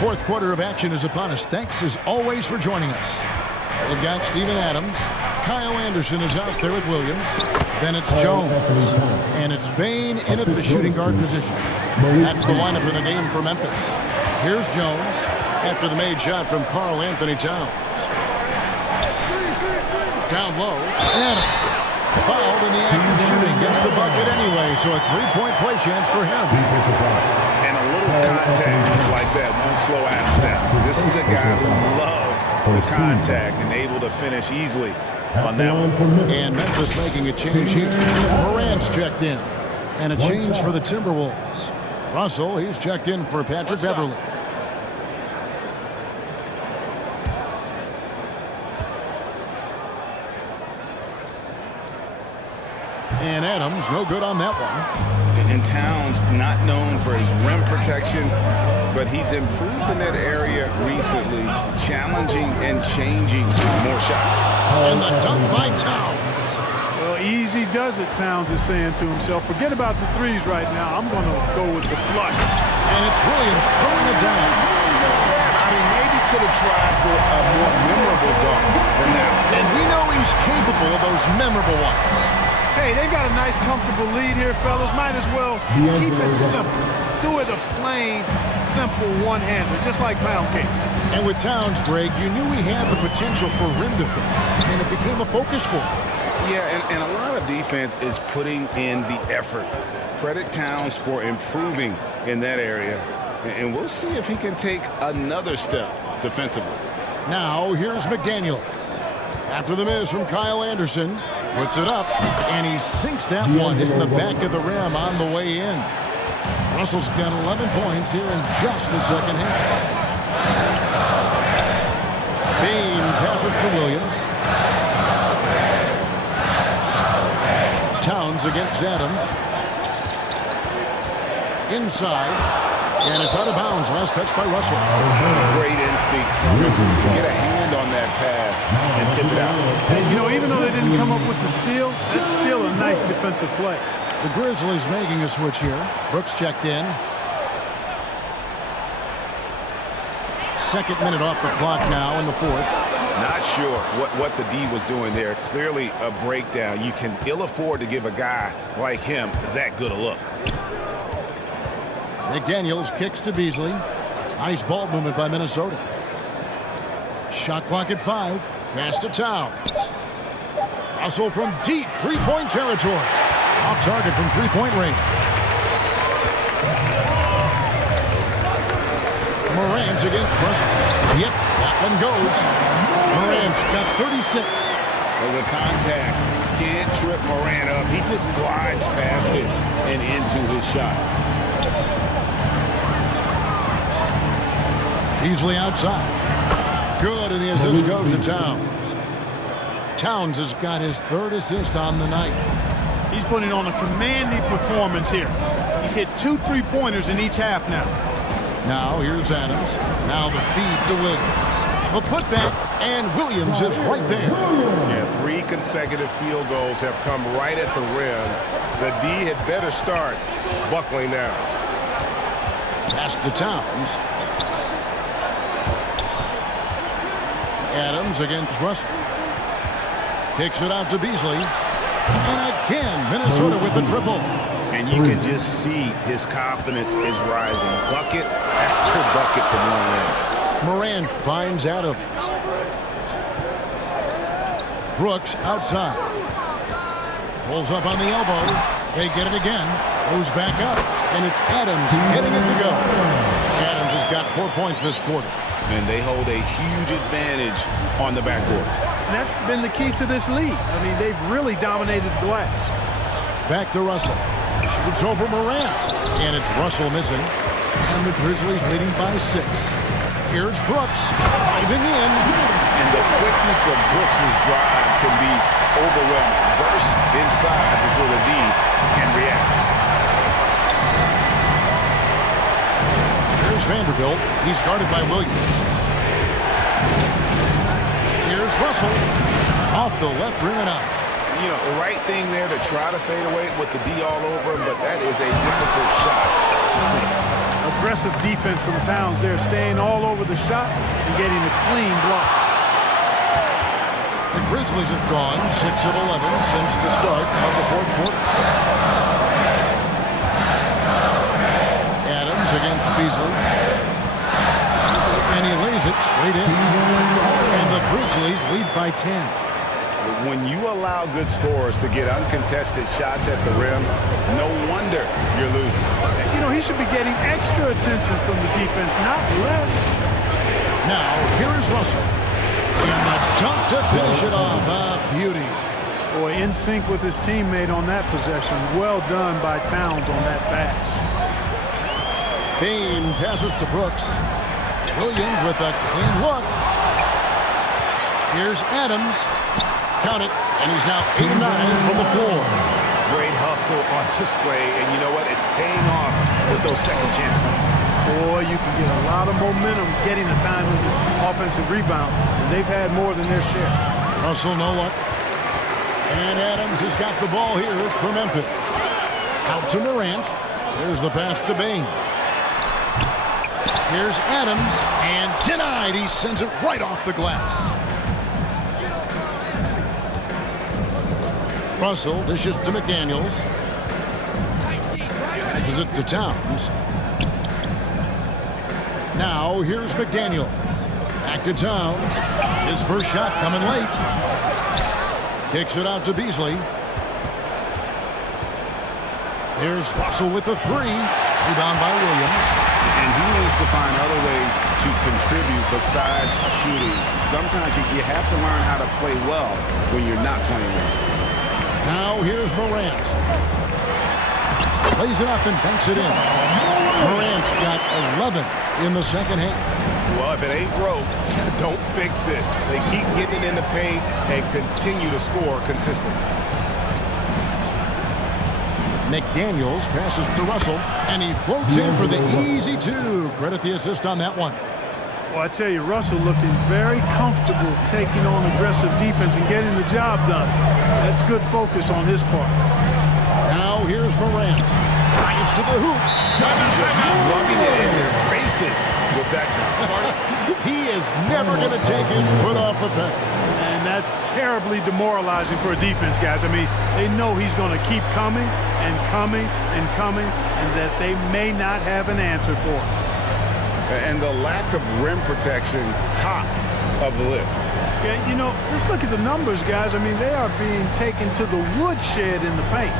Fourth quarter of action is upon us. Thanks as always for joining us. They've got Steven Adams. Kyle Anderson is out there with Williams. Then it's Jones. And it's Bain in at the shooting guard position. That's the lineup in the game for Memphis. Here's Jones after the made shot from Karl Anthony Towns. Down low. Adams fouled in the act of shooting. Gets the bucket anyway, so a three-point play chance for him. And a little contact like that won't slow Adams down. This is a guy who loves the contact and able to finish easily on that one. And Memphis making a change here. Morant's checked in. And a change for the Timberwolves. Russell, he's checked in for Patrick Beverly. And Adams, no good on that one. And Towns, not known for his rim protection, but he's improved in that area recently, challenging and changing more shots. And the dunk by Towns. Well, easy does it, Towns is saying to himself. Forget about the threes right now. I'm going to go with the flush. And it's Williams throwing it down. Yeah, I mean, maybe could have tried for a more memorable dunk than that. And we know he's capable of those memorable ones. Hey, they've got a nice, comfortable lead here, fellas. Might as well keep it simple. Do it a plain, simple one-hander, just like pound cake. And with Towns, Greg, you knew he had the potential for rim defense, and it became a focus for him. Yeah, and a lot of defense is putting in the effort. Credit Towns for improving in that area, and we'll see if he can take another step defensively. Now, here's McDaniels. After the miss from Kyle Anderson, puts it up, and he sinks that one, hitting the back of the rim on the way in. Russell's got 11 points here in just the second half. Bain passes to Williams. Towns against Adams. Inside. And it's out of bounds. Last touch by Russell. Great instincts from him to get a hand on that pass and tip it out. And, you know, even though they didn't come up with the steal, that's still a nice defensive play. The Grizzlies making a switch here. Brooks checked in. Second minute off the clock now in the fourth. Not sure what the D was doing there. Clearly a breakdown. You can ill afford to give a guy like him that good a look. McDaniels kicks to Beasley. Nice ball movement by Minnesota. Shot clock at 5. Pass to Towns. Russell from deep three-point territory. Off target from three-point range. Morant against Russell. Yep, that one goes. Morant's got 36. Well, the contact can't trip Morant up. He just glides past it and into his shot. Beasley outside. Good, and the assist goes to Towns. Towns has got his third assist on the night. He's putting on a commanding performance here. He's hit 2 3-pointers in each half now. Now here's Adams. Now the feed to Williams. A putback, and Williams is right there. Yeah, 3 consecutive field goals have come right at the rim. The D had better start buckling down. Pass to Towns. Adams against Russell. Kicks it out to Beasley. And again, Minnesota with the triple. And you can just see his confidence is rising. Bucket after bucket from long range. Morant finds Adams. Brooks outside. Pulls up on the elbow. They get it again. Goes back up. And it's Adams getting it to go. Adams has got 4 points this quarter. And they hold a huge advantage on the backcourt. That's been the key to this league. I mean, they've really dominated the glass. Back to Russell. Shoots over Morant. And it's Russell missing. And the Grizzlies leading by 6. Here's Brooks. Diving in. And the quickness of Brooks' drive can be overwhelming. Burst inside before the D can react. Here's Vanderbilt. He's guarded by Williams. Here's Russell. Off the left rim and out. You know, the right thing there to try to fade away with the D all over him, but that is a difficult shot to see. Aggressive defense from Towns there, staying all over the shot and getting a clean block. The Grizzlies have gone 6 of 11 since the start of the fourth quarter. Adams against Beasley. And he lays it straight in. And the Grizzlies lead by 10. When you allow good scorers to get uncontested shots at the rim, no wonder you're losing. You know, he should be getting extra attention from the defense, not less. Now, here is Russell. And the dunk to finish it off. A beauty. Boy, in sync with his teammate on that possession. Well done by Towns on that pass. Bain passes to Brooks. Williams with a clean look. Here's Adams. Count it, and he's now 8 of 9 from the floor. Great hustle on display, and you know what? It's paying off with those second chance points. Boy, you can get a lot of momentum getting a time in the offensive rebound, and they've had more than their share. Russell, no luck. And Adams has got the ball here for Memphis. Out to Morant. There's the pass to Bain. Here's Adams, and denied. He sends it right off the glass. Russell dishes to McDaniels. Passes it to Towns. Now here's McDaniels. Back to Towns. His first shot coming late. Kicks it out to Beasley. Here's Russell with the three. Rebound by Williams. And he needs to find other ways to contribute besides shooting. Sometimes you have to learn how to play well when you're not playing well. Now here's Morant. Plays it up and banks it in. Morant's got 11 in the second half. Well, if it ain't broke, don't fix it. They keep getting it in the paint and continue to score consistently. McDaniels passes to Russell, and he floats in for the easy two. Credit the assist on that one. Well, I tell you, Russell looking very comfortable taking on aggressive defense and getting the job done. That's good focus on his part. Now here's Morant. Drives to the hoop. Just rubbing it in their faces with that. He is never going to take his foot off the pedal. And that's terribly demoralizing for a defense, guys. I mean, they know he's going to keep coming and coming and coming, and that they may not have an answer for it. And the lack of rim protection, top of the list. Okay, you know, just look at the numbers, guys. I mean, they are being taken to the woodshed in the paint.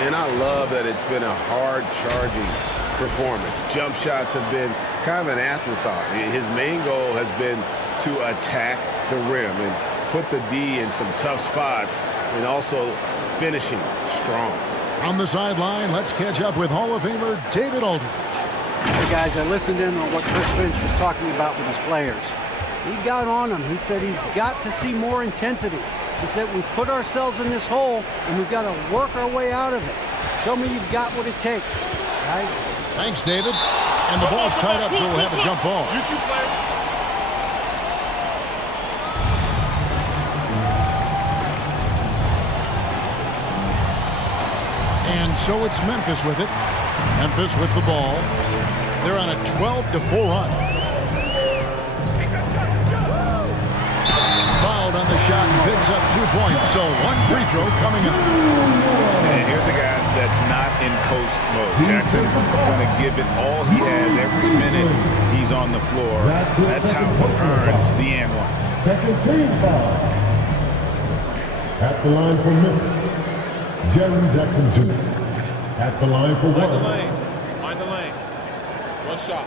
And I love that it's been a hard-charging performance. Jump shots have been kind of an afterthought. His main goal has been to attack the rim and put the D in some tough spots and also finishing strong. On the sideline, let's catch up with Hall of Famer David Aldridge. Hey, guys, I listened in on what Chris Finch was talking about with his players. He got on them. He said he's got to see more intensity. He said, we've put ourselves in this hole, and we've got to work our way out of it. Show me you've got what it takes, guys. Thanks, David. And the ball's tied up, so we'll have a jump ball. You two players. And so it's Memphis with it. Memphis with the ball. They're on a 12-4 run. On the shot and picks up 2 points, so one free throw coming up. And here's a guy that's not in coast mode. Jackson going to give it all he has every minute he's on the floor. That's how he earns the and one. Second team foul. At the line for Memphis, Jaren Jackson Jr. At the line for Mind one. the lanes. Mind the lanes. One shot.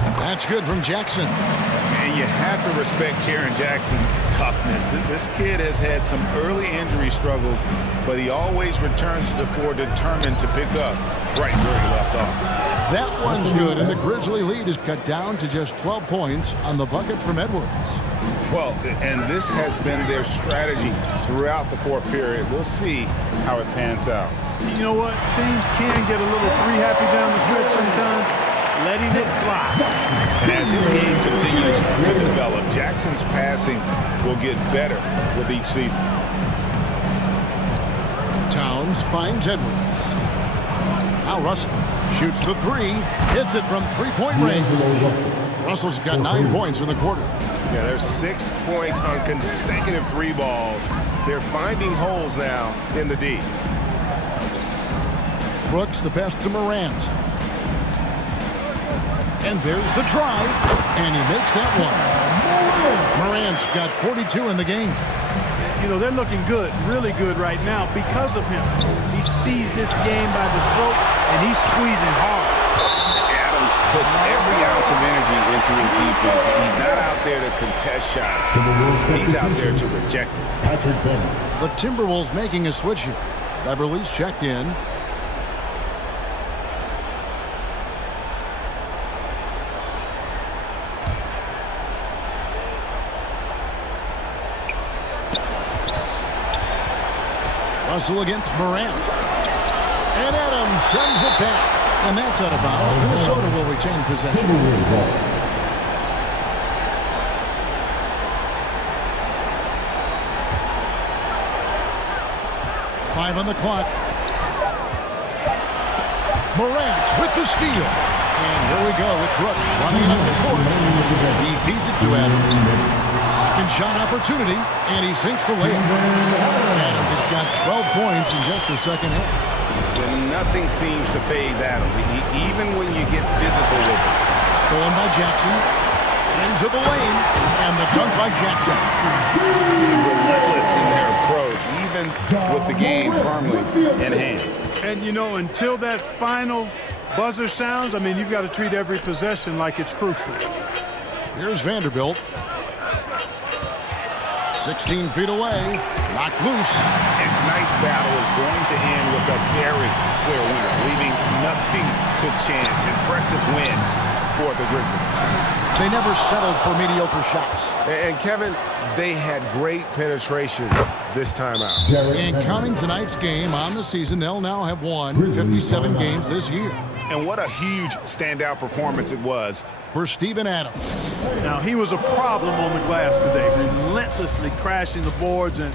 That's good from Jackson. And you have to respect Jaren Jackson's toughness. This kid has had some early injury struggles, but he always returns to the floor determined to pick up right where he left off. That one's good, and the Grizzly lead is cut down to just 12 points on the bucket from Edwards. Well, and this has been their strategy throughout the fourth period. We'll see how it pans out. You know what? Teams can get a little three-happy down the stretch sometimes. Letting it fly. And as his game continues to develop, Jackson's passing will get better with each season. Towns finds Edwards. Now Russell shoots the three, hits it from three-point range. Russell's got 9 points in the quarter. Yeah, there's 6 points on consecutive three balls. They're finding holes now in the D. Brooks the best to Morant. And there's the drive, and he makes that one. Morant's got 42 in the game. You know, they're looking good, really good right now because of him. He sees this game by the throat, and he's squeezing hard. Adams puts every ounce of energy into his defense. He's not out there to contest shots. He's out there to reject it. The Timberwolves making a switch here. Beverly's checked in. Russell against Morant. And Adams sends it back. And that's out of bounds. Minnesota will retain possession. 5 on the clock. Morant with the steal. And here we go with Brooks running up the court. He feeds it to Adams. Second shot opportunity, and he sinks the layup. Adams has got 12 points in just the second half. And nothing seems to faze Adams, even when you get physical with him. Stolen by Jackson. Into the lane, and the dunk by Jackson. Relentless in their approach, even with the game firmly in hand. And, you know, until that final buzzer sounds, I mean, you've got to treat every possession like it's crucial. Here's Vanderbilt. 16 feet away. Knocked loose. And tonight's battle is going to end with a very clear winner, leaving nothing to chance. Impressive win for the Grizzlies. They never settled for mediocre shots. And Kevin, they had great penetration this time out. And counting tonight's game on the season, they'll now have won 57 games this year. And what a huge standout performance it was for Steven Adams. Now, he was a problem on the glass today, relentlessly crashing the boards and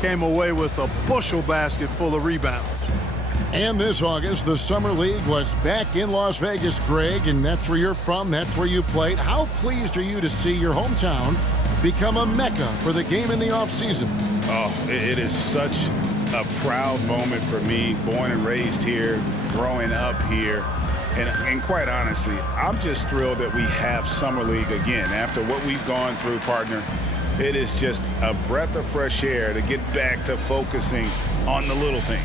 came away with a bushel basket full of rebounds. And this August, the Summer League was back in Las Vegas, Greg, and that's where you're from, that's where you played. How pleased are you to see your hometown become a mecca for the game in the offseason? Oh, it is such a proud moment for me, born and raised here, growing up here. And quite honestly, I'm just thrilled that we have Summer League again. After what we've gone through, partner, it is just a breath of fresh air to get back to focusing on the little things.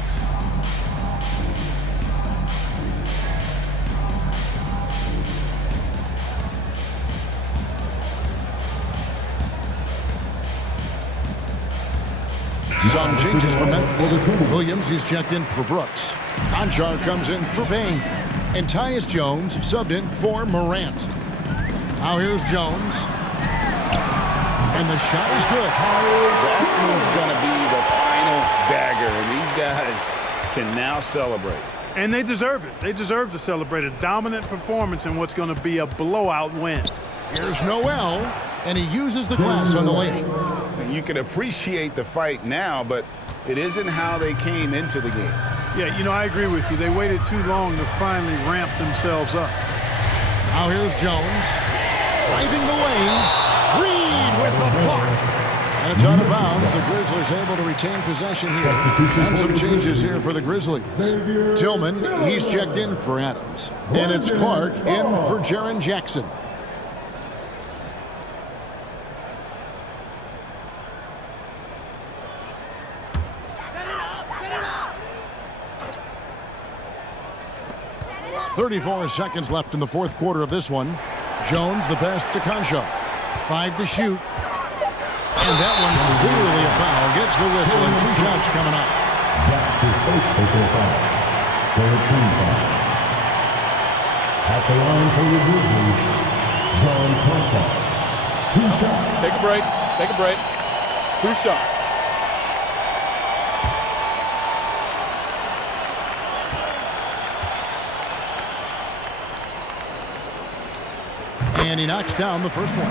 Some changes for Memphis. Williams, he's checked in for Brooks. Conchar comes in for Bain. And Tyus Jones subbed in for Morant. Now here's Jones. And the shot is good. That one's going to be the final dagger. And these guys can now celebrate. And they deserve it. They deserve to celebrate a dominant performance in what's going to be a blowout win. Here's Noel. And he uses the glass on the lane. And you can appreciate the fight now, but it isn't how they came into the game. Yeah, you know, I agree with you. They waited too long to finally ramp themselves up. Now here's Jones. Driving the lane. Reed with the block. And it's out of bounds. The Grizzlies able to retain possession here. And some changes here for the Grizzlies. Tillman, he's checked in for Adams. And it's Clark in for Jaren Jackson. .34 seconds left in the fourth quarter of this one. Jones, the pass to Conchar. 5 to shoot. And that one clearly a foul. Gets the whistle, and 2 shots coming up. That's his first personal foul. Third team foul. At the line for the Grizzlies, John Conchar. 2 shots. Take a break. Take a break. 2 shots. And he knocks down the first one.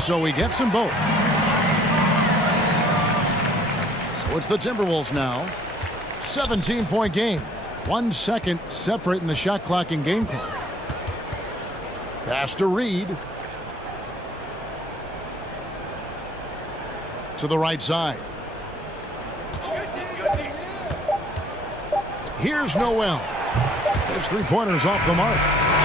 So he gets them both. So it's the Timberwolves now. 17-point game. 1 second separating the shot clock and game clock. Pass to Reed. To the right side. Here's Noel. His 3-pointers off the mark.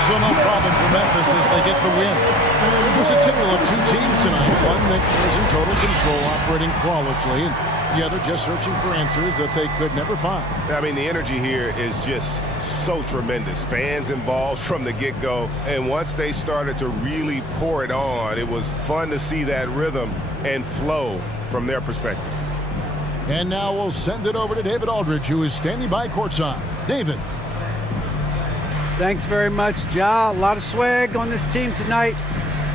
So no problem for Memphis as they get the win. It was a tale of 2 teams tonight. One that was in total control, operating flawlessly. And together just searching for answers that they could never find. I mean, the energy here is just so tremendous. Fans involved from the get-go. And once they started to really pour it on, it was fun to see that rhythm and flow from their perspective. And now we'll send it over to David Aldridge, who is standing by courtside. David. Thanks very much, Ja. A lot of swag on this team tonight.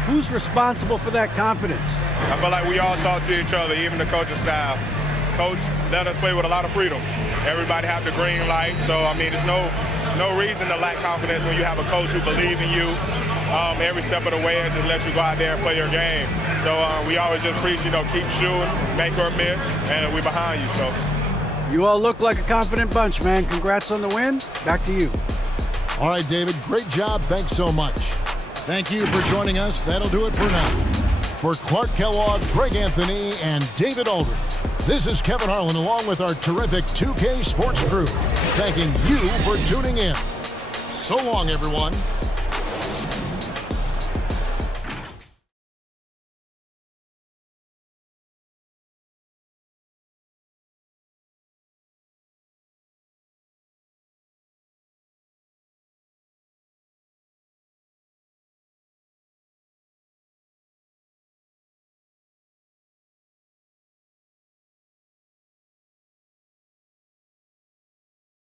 Who's responsible for that confidence? I feel like we all talk to each other, even the coaching staff. Coach let us play with a lot of freedom. Everybody have the green light, so I mean, there's no reason to lack confidence when you have a coach who believes in you every step of the way and just let you go out there and play your game. So we always just preach, keep shooting, make or miss, and we're behind you. So you all look like a confident bunch, man. Congrats on the win. Back to you. All right, David, great job. Thanks so much. Thank you for joining us. That'll do it for now. For Clark Kellogg, Greg Anthony, and David Aldridge, this is Kevin Harlan along with our terrific 2K Sports crew, thanking you for tuning in. So long, everyone.